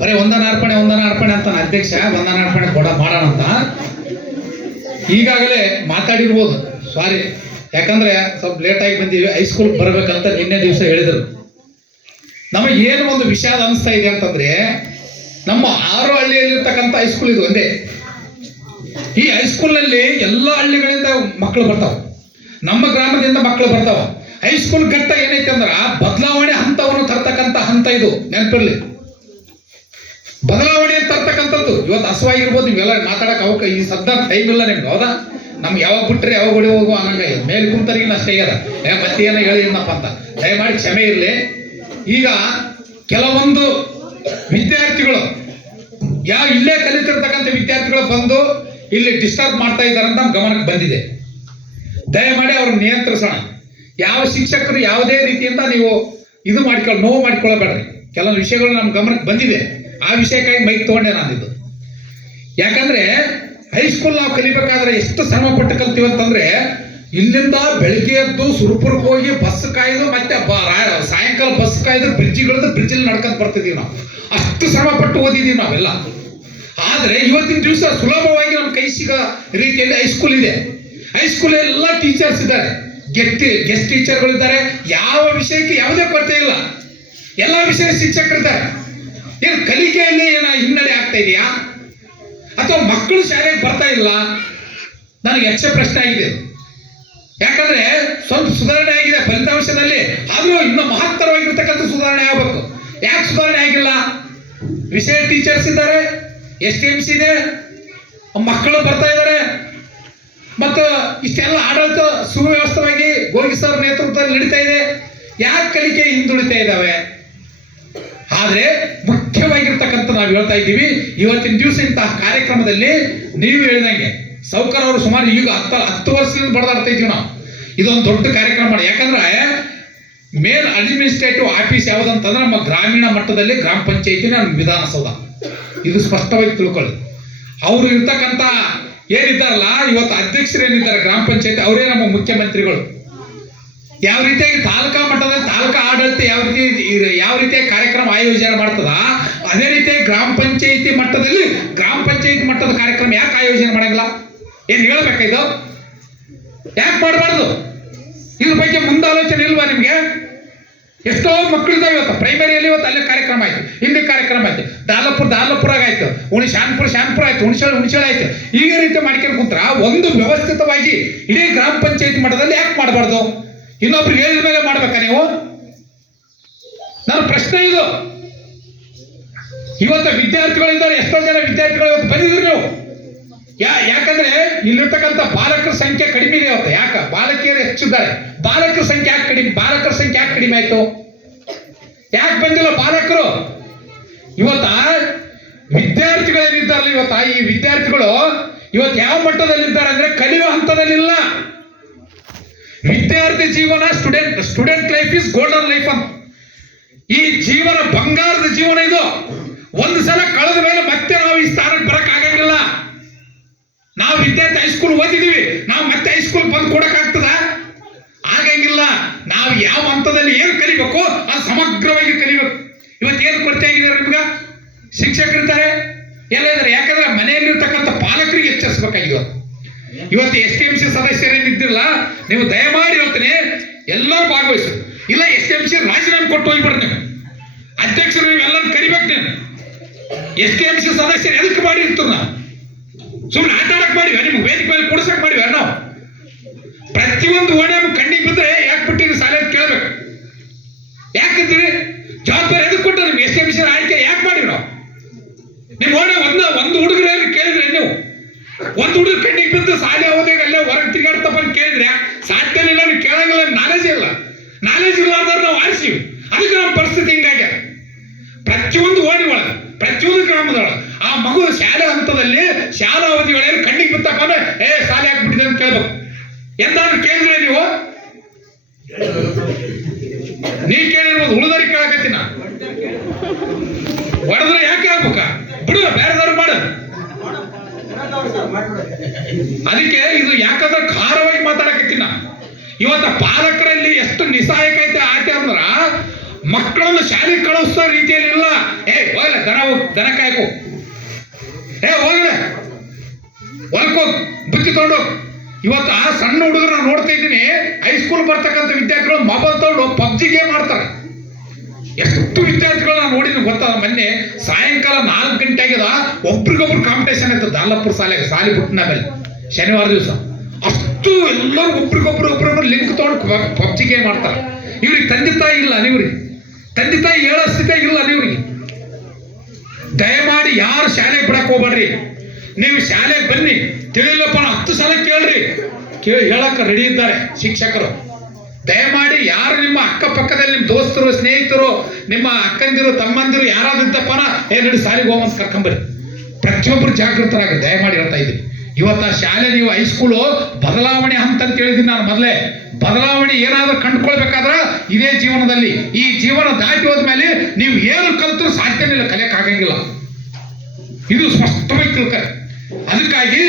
ಬರೀ ಒಂದನಾರ್ಪಣೆ ಒಂದನಾರ್ಪಣೆ ಅಂತ ಅಧ್ಯಕ್ಷ. ಒಂದನಾರ್ಪಣೆ ಕೊಡ ಮಾಡೋಣ ಅಂತ. ಈಗಾಗಲೇ ಮಾತಾಡಿರ್ಬೋದು. ಸಾರಿ ಯಾಕಂದ್ರೆ ಸ್ವಲ್ಪ ಲೇಟಾಗಿ ಬಂದೀವಿ. ಹೈಸ್ಕೂಲ್ ಬರಬೇಕಂತ ನಿನ್ನೆ ದಿವಸ ಹೇಳಿದರು. ನಮಗೆ ಏನು ಒಂದು ವಿಷಾದ ಅನಿಸ್ತಾ ಇದೆ ಅಂತಂದ್ರೆ, ನಮ್ಮ ಆರು ಹಳ್ಳಿಯಲ್ಲಿರ್ತಕ್ಕಂಥ ಹೈಸ್ಕೂಲ್ ಇದು ಒಂದೇ. ಈ ಹೈಸ್ಕೂಲ್ನಲ್ಲಿ ಎಲ್ಲ ಹಳ್ಳಿಗಳಿಂದ ಮಕ್ಕಳು ಬರ್ತಾವ. ನಮ್ಮ ಗ್ರಾಮದಿಂದ ಮಕ್ಕಳು ಬರ್ತಾವ. ಹೈಸ್ಕೂಲ್ ಘಟ್ಟ ಏನೈತೆ ಅಂದ್ರ, ಬದಲಾವಣೆ ಹಂತವನ್ನು ತರ್ತಕ್ಕಂಥ ಹಂತ ಇದು. ನೆನಪಿರ್ಲಿ. ಬದಲಾವಣೆ ತರ್ತಕ್ಕಂಥದ್ದು. ಇವತ್ತು ಹಸುವಾಗಿರ್ಬೋದು ನೀವೆಲ್ಲ ಮಾತಾಡಕ್ಕೆ ಅವಕ ಈ ಸದ್ದ ಟೈಮ್ ಇಲ್ಲ ನಿಮ್ಗೆ, ಹೌದಾ? ನಮ್ಗೆ ಯಾವಾಗ ಬಿಟ್ರೆ ಯಾವಾಗ ಹೊಡಿ ಹೋಗು ಅನ್ನಂಗ ಮೇಲೆ ಕುಂತರಿಗಿನ ಅಷ್ಟೇ ಅದ ಏ, ಮತ್ತೆ ಏನೋ ಹೇಳಿದ್ನಪ್ಪ ಅಂತ. ದಯಮಾಡಿ ಕ್ಷಮೆ ಇರಲಿ. ಈಗ ಕೆಲವೊಂದು ವಿದ್ಯಾರ್ಥಿಗಳು ಯಾವ ಇಲ್ಲೇ ಕಲಿತಿರ್ತಕ್ಕಂಥ ವಿದ್ಯಾರ್ಥಿಗಳು ಬಂದು ಇಲ್ಲಿ ಡಿಸ್ಟರ್ಬ್ ಮಾಡ್ತಾ ಇದ್ದಾರೆ ಅಂತ ನಮ್ಮ ಗಮನಕ್ಕೆ ಬಂದಿದೆ. ದಯಮಾಡಿ ಅವ್ರನ್ನ ನಿಯಂತ್ರಿಸೋಣ. ಯಾವ ಶಿಕ್ಷಕರು ಯಾವುದೇ ರೀತಿಯಿಂದ ನೀವು ಇದು ಮಾಡ್ಕೊಳ್ಳಿ, ನೋವು ಮಾಡ್ಕೊಳ್ಳಬೇಡ್ರಿ ಕೆಲವೊಂದು ವಿಷಯಗಳು ನಮ್ಮ ಗಮನಕ್ಕೆ ಬಂದಿದೆ. ಆ ವಿಷಯಕ್ಕಾಗಿ ಮೈಕ್ ತಗೊಂಡೆ ನಾನಿದ್ದು ಯಾಕಂದ್ರೆ ಹೈಸ್ಕೂಲ್ ನಾವು ಕಲಿಬೇಕಾದ್ರೆ ಎಷ್ಟು ಶ್ರಮ ಪಟ್ಟು ಕಲ್ತೀವಿ ಅಂತಂದ್ರೆ ಇಲ್ಲಿಂದ ಬೆಳಿಗ್ಗೆ ಎದ್ದು ಸುರಪುರಕ್ಕೆ ಹೋಗಿ ಬಸ್ ಕಾಯ್ದು ಮತ್ತೆ ಸಾಯಂಕಾಲ ಬಸ್ ಕಾಯ್ದು ಬ್ರಿಡ್ಜಿಗಳದ್ದು ಬ್ರಿಡ್ಜಲ್ಲಿ ನಡ್ಕೊಂಡು ಬರ್ತಿದೀವಿ ನಾವು. ಅಷ್ಟು ಶ್ರಮ ಪಟ್ಟು ಓದಿದೀವಿ ನಾವೆಲ್ಲ. ಆದ್ರೆ ಇವತ್ತಿನ ದಿವಸ ಸುಲಭವಾಗಿ ನಮ್ಮ ಕೈ ಸಿಗ ರೀತಿಯಲ್ಲಿ ಹೈಸ್ಕೂಲ್ ಇದೆ. ಹೈಸ್ಕೂಲ್ ಎಲ್ಲ ಟೀಚರ್ಸ್ ಇದ್ದಾರೆ. ಗೆಸ್ಟ್ ಗೆಸ್ಟ್ ಟೀಚರ್ಗಳಿದ್ದಾರೆ ಯಾವ ವಿಷಯಕ್ಕೆ ಯಾವುದೇ ಕೊರತೆ ಇಲ್ಲ. ಎಲ್ಲ ವಿಷಯ ಶಿಕ್ಷಕರಿದ್ದಾರೆ. ಏನು ಕಲಿಕೆಯಲ್ಲಿ ಏನ ಹಿನ್ನಡೆ ಆಗ್ತಾ ಇದೆಯಾ? ಅಥವಾ ಮಕ್ಕಳು ಶಾಲೆಗೆ ಬರ್ತಾ ಇಲ್ಲ? ನನಗೆ ಯಕ್ಷ ಪ್ರಶ್ನೆ ಆಗಿದೆ. ಯಾಕಂದ್ರೆ ಸ್ವಲ್ಪ ಸುಧಾರಣೆ ಆಗಿದೆ ಫಲಿತಾಂಶದಲ್ಲಿ, ಆದರೂ ಇನ್ನು ಮಹತ್ತರವಾಗಿರ್ತಕ್ಕಂಥ ಸುಧಾರಣೆ ಆಗಬೇಕು. ಯಾಕೆ ಸುಧಾರಣೆ ಆಗಿಲ್ಲ? ವಿಷಯ ಟೀಚರ್ಸ್ ಇದ್ದಾರೆ, ಎಸ್ ಟಿ ಎಂ ಸಿ ಇದೆ, ಮಕ್ಕಳು ಬರ್ತಾ ಇದ್ದಾರೆ. ಮತ್ತು ಇಷ್ಟೆಲ್ಲ ಆಡಳಿತ ಸುವ್ಯವಸ್ಥವಾಗಿ ಗೋಗಿ ಸರ್ ನೇತೃತ್ವದಲ್ಲಿ ನಡೀತಾ ಇದೆ. ಯಾಕೆ ಕಲಿಕೆ ಹಿಂದುಳಿತಾ ಇದ್ದಾವೆ? ಆದ್ರೆ ಮುಖ್ಯವಾಗಿರ್ತಕ್ಕಂಥ ನಾವು ಹೇಳ್ತಾ ಇದ್ದೀವಿ. ಇವತ್ತಿನ ದಿವಸ ಇಂತಹ ಕಾರ್ಯಕ್ರಮದಲ್ಲಿ ನೀವು ಹೇಳಿದಂಗೆ ಸೌಕರ್ ಅವರು ಸುಮಾರು ಈಗ ಹತ್ತು ಹತ್ತು ವರ್ಷದಿಂದ ಬಡದಾಡ್ತಾ ಇದ್ದೀವಿ ನಾವು. ಇದೊಂದು ದೊಡ್ಡ ಕಾರ್ಯಕ್ರಮ ಮಾಡಿ. ಯಾಕಂದ್ರೆ ಮೇನ್ ಅಡ್ಮಿನಿಸ್ಟ್ರೇಟಿವ್ ಆಫೀಸ್ ಯಾವುದಂತಂದ್ರೆ ನಮ್ಮ ಗ್ರಾಮೀಣ ಮಟ್ಟದಲ್ಲಿ ಗ್ರಾಮ ಪಂಚಾಯತಿನ ವಿಧಾನಸೌಧ. ಇದು ಸ್ಪಷ್ಟವಾಗಿ ತಿಳ್ಕೊಳ್ಳಿ. ಅವರು ಇರ್ತಕ್ಕಂಥ ಏನಿದ್ದಾರಲ್ಲ, ಇವತ್ತು ಅಧ್ಯಕ್ಷರು ಏನಿದ್ದಾರೆ ಗ್ರಾಮ ಪಂಚಾಯತಿ, ಅವರೇ ನಮ್ಮ ಮುಖ್ಯಮಂತ್ರಿಗಳು. ಯಾವ ರೀತಿಯಾಗಿ ತಾಲೂಕಾ ಮಟ್ಟದಲ್ಲಿ ತಾಲೂಕಾ ಆಡಳಿತ ಯಾವ ರೀತಿ ಯಾವ ರೀತಿಯ ಕಾರ್ಯಕ್ರಮ ಆಯೋಜನೆ ಮಾಡ್ತದ ಅದೇ ರೀತಿ ಗ್ರಾಮ ಪಂಚಾಯಿತಿ ಮಟ್ಟದಲ್ಲಿ ಗ್ರಾಮ ಪಂಚಾಯತಿ ಮಟ್ಟದ ಕಾರ್ಯಕ್ರಮ ಯಾಕೆ ಆಯೋಜನೆ ಮಾಡಂಗಿಲ್ಲ? ಏನು ಹೇಳ್ಬೇಕಾ ಇದು? ಯಾಕೆ ಮಾಡಬಾರ್ದು? ಇದ್ರ ಬಗ್ಗೆ ಮುಂದಾಲೋಚನೆ ಇಲ್ವಾ ನಿಮಗೆ? ಎಷ್ಟೋ ಮಕ್ಕಳಿದ್ದಾವೆ ಇವತ್ತು. ಪ್ರೈಮರಿಯಲ್ಲಿ ಇವತ್ತು ಅಲ್ಲೇ ಕಾರ್ಯಕ್ರಮ ಆಯ್ತು. ಇಲ್ಲಿ ಕಾರ್ಯಕ್ರಮ ಆಯ್ತು. ದಾಲಪುರ ದಾಲಪುರಾಗ ಆಯ್ತು ಉಣಿ ಶಾನ್ಪುರ ಶಾನ್ಪುರ ಆಯ್ತು. ಉಣಿಶಾಳ ಉಣಿಶಾಳ ಆಯ್ತು. ಈ ರೀತಿ ಮಾಡ್ಕೊಂಡು ಕುಂತ್ರ ಒಂದು ವ್ಯವಸ್ಥಿತವಾಗಿ ಇಡೀ ಗ್ರಾಮ ಪಂಚಾಯತ್ ಮಟ್ಟದಲ್ಲಿ ಯಾಕೆ ಮಾಡಬಾರ್ದು? ಇನ್ನೊಬ್ರು ಹೇಳಿದ ಮೇಲೆ ಮಾಡ್ಬೇಕಾ ನೀವು? ನನ್ನ ಪ್ರಶ್ನೆ ಇದು. ಇವತ್ತು ವಿದ್ಯಾರ್ಥಿಗಳಿದ್ದಾರೆ, ಎಷ್ಟೋ ಜನ ವಿದ್ಯಾರ್ಥಿಗಳು ಇವತ್ತು ಬಂದಿದ್ರು ನೀವು. ಯಾ, ಯಾಕಂದ್ರೆ ಇಲ್ಲಿರ್ತಕ್ಕಂಥ ಬಾಲಕರ ಸಂಖ್ಯೆ ಕಡಿಮೆ ಇದೆ ಇವತ್ತು ಯಾಕ? ಬಾಲಕಿಯರು ಹೆಚ್ಚಿದ್ದಾರೆ. ಬಾಲಕರ ಸಂಖ್ಯೆ ಯಾಕೆ ಕಡಿಮೆ? ಬಾಲಕರ ಸಂಖ್ಯೆ ಯಾಕೆ ಕಡಿಮೆ ಆಯ್ತು? ಯಾಕೆ ಬಂದಿಲ್ಲ ಬಾಲಕರು? ಇವತ್ತ ವಿದ್ಯಾರ್ಥಿಗಳೇನಿದ್ದಾರಲ್ಲ ಇವತ್ತ? ಈ ವಿದ್ಯಾರ್ಥಿಗಳು ಇವತ್ತು ಯಾವ ಮಟ್ಟದಲ್ಲಿದ್ದಾರೆ ಅಂದ್ರೆ ಕಲಿಯುವ ಹಂತದಲ್ಲಿಲ್ಲ. ವಿದ್ಯಾರ್ಥಿ ಜೀವನ student student life is golden life ಅಂತ. ಈ ಜೀವನ ಬಂಗಾರದ ಜೀವನ ಇದು. ಒಂದು ಸಲ ಕಳೆದ ಮೇಲೆ ಮತ್ತೆ ನಾವು ಈ ಸ್ಥಾನಕ್ಕೆ ಬರಕ್ ಆಗಂಗಿಲ್ಲ. ನಾವು ವಿದ್ಯಾರ್ಥಿ ಹೈಸ್ಕೂಲ್ ಓದಿದೀವಿ. ನಾವು ಮತ್ತೆ ಹೈಸ್ಕೂಲ್ ಬಂದು ಕೊಡಕ್ ಆಗ್ತದ ಆಗಂಗಿಲ್ಲ. ನಾವು ಯಾವ ಹಂತದಲ್ಲಿ ಏನು ಕಲಿಬೇಕು ಅದು ಸಮಗ್ರವಾಗಿ ಕಲಿಬೇಕು. ಇವತ್ತು ಏನು ಕೊರತೆ ನಿಮ್ಗೆ ನಿಮ್ಗ? ಶಿಕ್ಷಕರಿದ್ದಾರೆ, ಎಲ್ಲ ಇದ್ದಾರೆ. ಯಾಕಂದ್ರೆ ಮನೆಯಲ್ಲಿರ್ತಕ್ಕಂಥ ಪಾಲಕರಿಗೆ ಎಚ್ಚರಿಸಬೇಕಾಗಿದೆ. ಇವತ್ತು ಎಸ್ ಟಿ ಎಂ ಸಿ ಸದಸ್ಯರೇನಿದ್ದಿರಲ್ಲ ನೀವು ದಯಮಾಡಿ ಹೇಳ್ತೀನಿ ಎಲ್ಲರೂ ಭಾಗವಹಿಸಿ. ಇಲ್ಲ, ಎಸ್ ಟಿ ಎಂ ಸಿ ರಾಜೀನಾಮೆ ಕೊಟ್ಟು ಹೋಗ್ಬಿಡ್ರಿ ನೀವು. ಎಲ್ಲರೂ ಕರಿಬೇಕು ನೀವು. ಎಸ್ ಕೆ ಎಂ ಸಿ ಸದಸ್ಯರು ಎದಕ್ಕೆ ಮಾಡಿ ಇರ್ತಾರ ನಾವು ಸುಮ್ಮನೆ ಆಟ ಆಡಕ್ ಮಾಡಿವ ನಿಮ್ಗೆ ವೇದಿಕೆ ಮೇಲೆ ಕೊಡ್ಸಕ್ ಮಾಡಿವ ನಾವು ಪ್ರತಿಯೊಂದು ಓಣೆ ಕಣ್ಣಿಗೆ ಬಿದ್ದರೆ ಯಾಕೆ ಬಿಟ್ಟಿರಿ ಸಾಲ ಕೇಳ್ಬೇಕು. ಯಾಕಂತೀರಿ ಜವಾಬ್ದಾರಿ ಎದಕ್ಕೆ ಕೊಟ್ಟ ನಿಮ್ಗೆ ಎಸ್ ಎಂ ಸಿ ಆಯ್ಕೆ ಯಾಕೆ ಮಾಡಿವಿ ನಾವು ನಿಮ್ಮ ಓಣೆ ಒಂದು ಒಂದು ಹುಡುಗರು ಕೇಳಿದ್ರೆ ನೀವು? ಒಂದು ಹುಡುಗರು ಕಣ್ಣಿಗೆ ಬಿದ್ದು ಸಾಲೆ ಹೋದಾಗ ಅಲ್ಲೇ ಹೊರಗೆ ತಿರುಗಾಡ್ತಪ್ಪ ಕೇಳಿದ್ರೆ ಸಾಧ್ಯನೇ ಇಲ್ಲ, ನೀವು ಕೇಳಂಗಿಲ್ಲ ನಾಲೆಜ್ ಇಲ್ಲ. ನಾಲೆಜ್ ಇಲ್ಲಾರ್ದವ್ರು ನಾವು ಆರಿಸಿವಿ. ಏ ಶಾಲೆ ಹಾಕ್ಬಿಟ್ಟಿದೆ ಅಂತ ಕೇಳ್ಬೇಕು. ಎಂದಾದ್ರೂ ಕೇಳಿದ್ರೆ ನೀವು? ನೀ ಕೇಳಿರ್ಬೋದು ಉಳಿದವ್ರಿಗೆ ಕೇಳಕತ್ತಿನ ಹೊಡೆದ್ರೆ ಯಾಕೆ ಆಗ್ಬೇಕ? ಬಿಡು, ಬೇರೆದವ್ರು ಮಾಡು. ಅದಕ್ಕೆ ಇದು ಯಾಕಂದ್ರೆ ಖಾರವಾಗಿ ಮಾತಾಡಕತ್ತಿನ ಇವತ್ತ ಪಾಲಕರಲ್ಲಿ ಎಷ್ಟು ನಿಸಾಯಕೈತೆ ಐತೆ ಆಯ್ತೆ ಅಂದ್ರ, ಮಕ್ಕಳನ್ನು ಶಾಲೆಗೆ ಕಳಿಸೋ ರೀತಿಯಲ್ಲಿ ಇಲ್ಲ. ಏ, ಹೋಗಲ್ಲ, ದನ ಹೋಗ್, ದನ ಕಾಯ್ಕೋ. ಏ ಹೋಗ್ಲೆ ಹೊಲ್ಕೋಗ್ ಬುತ್ತಿ ತಗೊಂಡು. ಇವತ್ತು ಆ ಸಣ್ಣ ಹುಡುಗರು ನಾನು ನೋಡ್ತಾ ಇದ್ದೀನಿ ಹೈಸ್ಕೂಲ್ ಬರ್ತಕ್ಕಂಥ ವಿದ್ಯಾರ್ಥಿಗಳು ಮೊಬೈಲ್ ತಗೊಂಡು ಪಬ್ಜಿ ಗೇಮ್ ಆಡ್ತಾರೆ. ಎಷ್ಟು ವಿದ್ಯಾರ್ಥಿಗಳು ನಾನು ನೋಡಿದ್ವಿ ಗೊತ್ತಾ? ಮೊನ್ನೆ ಸಾಯಂಕಾಲ ನಾಲ್ಕು ಗಂಟೆ ಆಗ್ಯದ, ಒಬ್ರಿಗೊಬ್ರು ಕಾಂಪಿಟೇಷನ್ ಇತ್ತು ದಾಲಪುರ ಶಾಲೆಗೆ ಸಾಲಿ ಬಿಟ್ಟಿನ ಮೇಲೆ, ಶನಿವಾರ ದಿವಸ. ಅಷ್ಟು ಎಲ್ಲರೂ ಒಬ್ರಿಗೊಬ್ರು ಒಬ್ರೊಬ್ರು ಲಿಂಕ್ ತಗೊಂಡು ಪಬ್ಜಿ ಗೇಮ್ ಮಾಡ್ತಾರೆ ಇವ್ರಿಗೆ ತಂದೆ ತಾಯಿ ಇಲ್ಲ ನೀವ್ರಿಗೆ. ತಂದೆ ತಾಯಿ ಹೇಳೋ ಸ್ಥಿತಿ ಇಲ್ಲ ನೀವ್ರಿಗೆ. ದಯಮಾಡಿ ಯಾರು ಶಾಲೆಗೆ ಬಿಡಕ್ ಹೋಗ್ಬೇಡ್ರಿ. ನೀವು ಶಾಲೆಗೆ ಬನ್ನಿ. ತಿಳಿಲಪ್ಪ ಹತ್ತು ಸಲ ಕೇಳ್ರಿ. ಕೇಳಿ, ಹೇಳಕ್ಕೆ ರೆಡಿ ಇದ್ದಾರೆ ಶಿಕ್ಷಕರು. ದಯಮಾಡಿ ಯಾರು ನಿಮ್ಮ ಅಕ್ಕಪಕ್ಕದಲ್ಲಿ ನಿಮ್ಮ ದೋಸ್ತರು, ಸ್ನೇಹಿತರು, ನಿಮ್ಮ ಅಕ್ಕಂದಿರು, ತಮ್ಮಂದಿರು ಯಾರಾದ್ರೂ ಇದ್ದಪ್ಪನ ಏ, ನಡಿ ಶಾಲೆಗೆ ಹೋಗಂತ ಕರ್ಕೊಂಬರಿ ಪ್ರತಿಯೊಬ್ಬರು ಜಾಗೃತರಾಗಿ ದಯಮಾಡಿ ಹೇಳ್ತಾ ಇದ್ದೀನಿ. ಇವತ್ತ ಶಾಲೆ, ನೀವು ಹೈಸ್ಕೂಲು ಬದಲಾವಣೆ ಹಂತ ಅಂತ ಹೇಳಿದ್ದೀನಿ ನಾನು ಮೊದಲೇ. ಬದಲಾವಣೆ ಏನಾದ್ರೂ ಕಂಡುಕೊಳ್ಬೇಕಾದ್ರೆ ಇದೇ ಜೀವನದಲ್ಲಿ. ಈ ಜೀವನ ದಾಟಿ ಹೋದ್ಮೇಲೆ ನೀವು ಏನು ಕಲಿತರೂ ಸಾಧ್ಯನೇ ಇಲ್ಲ, ಕಲಿಯಕ್ಕಾಗಂಗಿಲ್ಲ. ಇದು ಸ್ಪಷ್ಟವಾಗಿ ತಿಳ್ಕ. ಅದಕ್ಕಾಗಿ